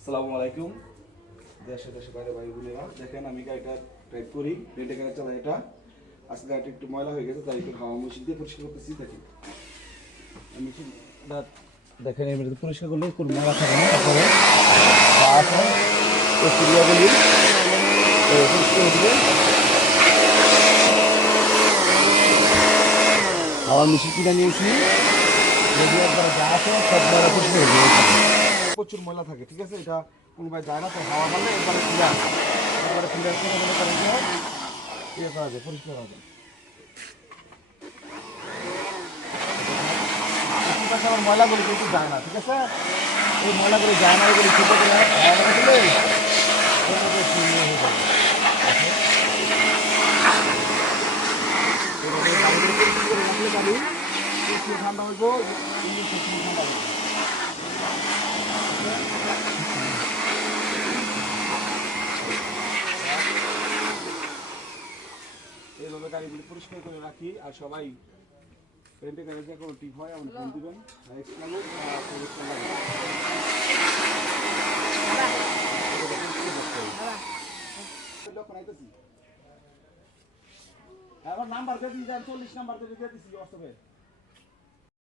আসসালামু আলাইকুম। দেশে দেশে বাইরে ভাই বোনেরা, দেখেন আমি গাড়িটা ড্রাইভ করি, রেন্টে গাড়ি চালাই। এটা আজকে গাড়িটা একটু ময়লা হয়ে গেছে, তাই একটু হাওয়া মেশিন দিয়ে পরিষ্কার করতেছি। দেখেন দেখেন এর মধ্যে পরিষ্কার করলে কোনো ময়লা থাকে না। তারপরে ক্রিয়াগুলি পরিষ্কার দিলে হাওয়ার মেশিন কিনে নিয়েছি। যা আছে সব ময়লা পরিষ্কার হয়ে যাবে। প্রচুর ময়লা থাকে, ঠিক আছে। এটা কোনোভাবে যায় না, তো হাওয়া মারলে একবারে ক্লিয়ার, একবারে ক্লিয়ার করে মনে করেন যে ইয়ে করা যায়, পরিষ্কার করা যায়। আমার ময়লাগুলি কিন্তু যায় না, ঠিক আছে। এই ময়লাগুলি যায় না, এগুলি ছোটো করে হাওয়া মারা দিলে হয়ে যাবে। ঠান্ডা হইব, ঠান্ডা হইব। এইভাবে গাড়িগুলি পরিষ্কার করে রাখি। আর সবাই রেন্টে গাড়ি যে কোনো টিপ হয় আমাদের ফোন দিবেন। আমার নাম্বার দিয়ে দিন, 40 নাম্বার দিয়ে দিচ্ছি হোয়াটসঅ্যাপে।